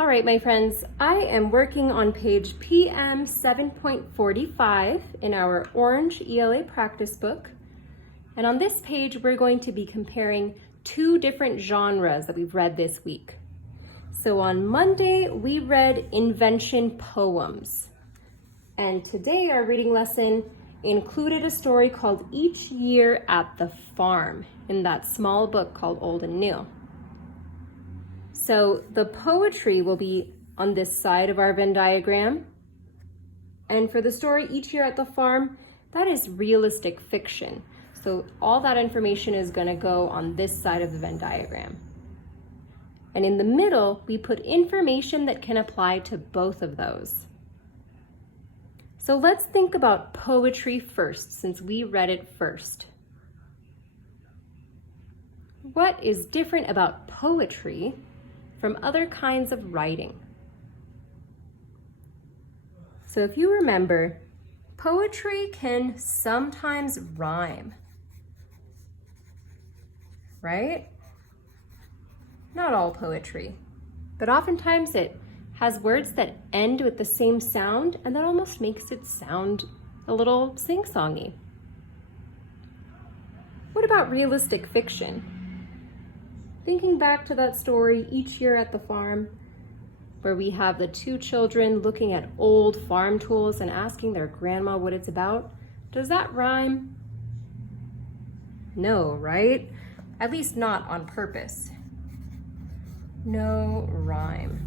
All right, my friends, I am working on page PM 7.45 in our orange ELA practice book. And on this page, we're going to be comparing two different genres that we've read this week. So on Monday, we read invention poems. And today, our reading lesson included a story called Each Year at the Farm in that small book called Old and New. So the poetry will be on this side of our Venn diagram. And for the story Each Year at the Farm, that is realistic fiction. So all that information is going to go on this side of the Venn diagram. And in the middle, we put information that can apply to both of those. So let's think about poetry first, since we read it first. What is different about poetry from other kinds of writing? So if you remember, poetry can sometimes rhyme, right? Not all poetry, but oftentimes it has words that end with the same sound, and that almost makes it sound a little sing-songy. What about realistic fiction? Thinking back to that story, Each Year at the Farm, where we have the two children looking at old farm tools and asking their grandma what it's about, does that rhyme? No, right? At least not on purpose. No rhyme.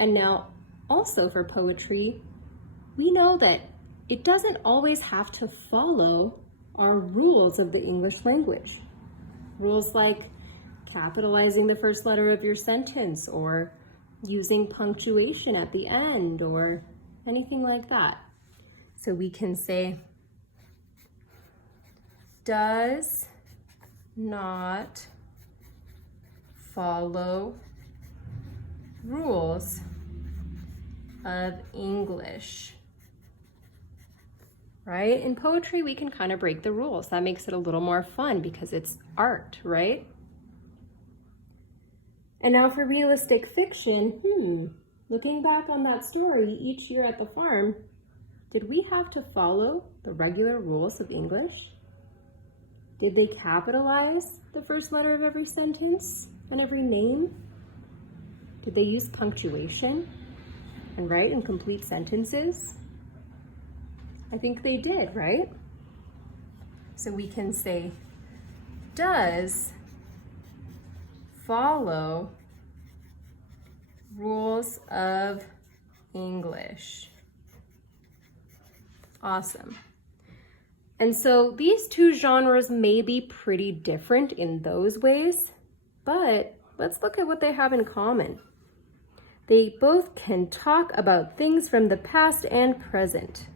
And now, also for poetry, we know that it doesn't always have to follow our rules of the English language. Rules like capitalizing the first letter of your sentence, or using punctuation at the end, or anything like that. So we can say, does not follow rules of English, right? In poetry, we can kind of break the rules. That makes it a little more fun because it's art, right? And now for realistic fiction, looking back on that story, Each Year at the Farm, did we have to follow the regular rules of English? Did they capitalize the first letter of every sentence and every name? Did they use punctuation and write in complete sentences? I think they did, right? So we can say, does follow rules of English. Awesome. And so these two genres may be pretty different in those ways, but let's look at what they have in common. They both can talk about things from the past and present.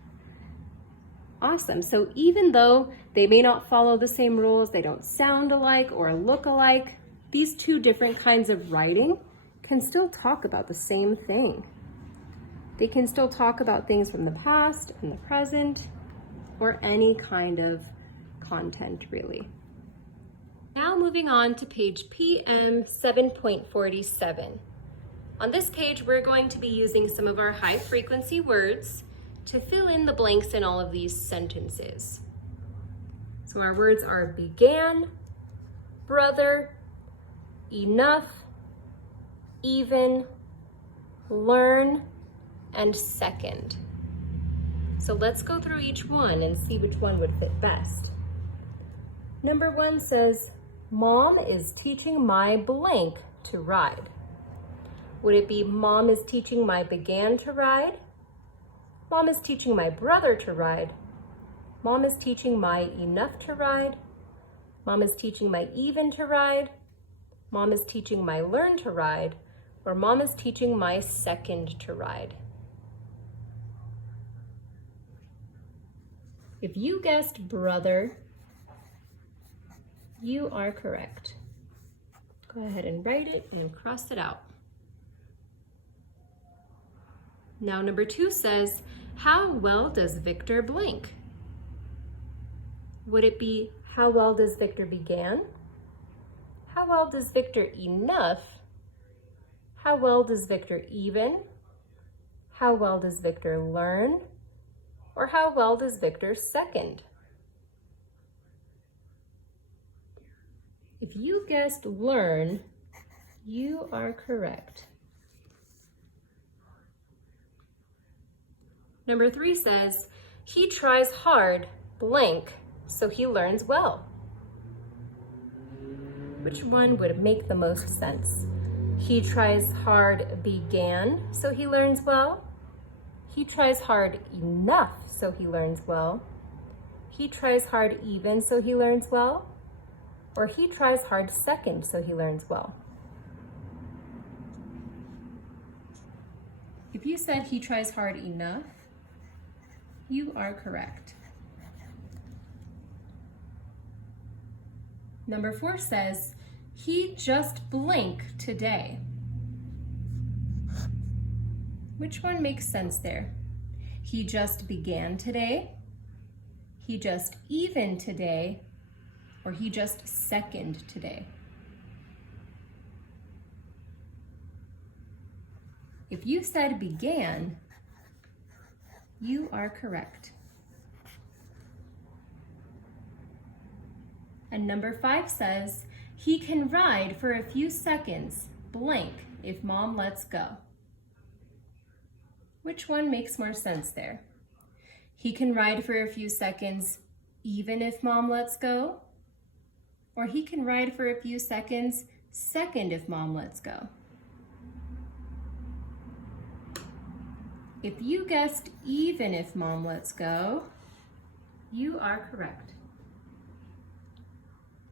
Awesome. So even though they may not follow the same rules, they don't sound alike or look alike, these two different kinds of writing can still talk about the same thing. They can still talk about things from the past and the present, or any kind of content, really. Now moving on to page PM 7.47. On this page, we're going to be using some of our high frequency words to fill in the blanks in all of these sentences. So our words are began, brother, enough, even, learn, and second. So let's go through each one and see which one would fit best. Number 1 says, Mom is teaching my blank to ride. Would it be Mom is teaching my began to ride? Mom is teaching my brother to ride. Mom is teaching my enough to ride. Mom is teaching my even to ride. Mom is teaching my learn to ride. Or Mom is teaching my second to ride. If you guessed brother, you are correct. Go ahead and write it and cross it out. Now number 2 says, how well does Victor blank? Would it be, how well does Victor began? How how well does Victor enough? How well does Victor even? How well does Victor learn? Or how well does Victor second? If you guessed learn, you are correct. Number 3 says, he tries hard, blank, so he learns well. Which one would make the most sense? He tries hard, began, so he learns well. He tries hard enough, so he learns well. He tries hard even, so he learns well. Or he tries hard second, so he learns well. If you said he tries hard enough, you are correct. Number 4 says, he just blinked today. Which one makes sense there? He just began today, he just even today, or he just second today? If you said began, you are correct. And number 5 says, he can ride for a few seconds, blank, if mom lets go. Which one makes more sense there? He can ride for a few seconds, even if mom lets go? Or he can ride for a few seconds, second if mom lets go? If you guessed even if mom lets go, you are correct.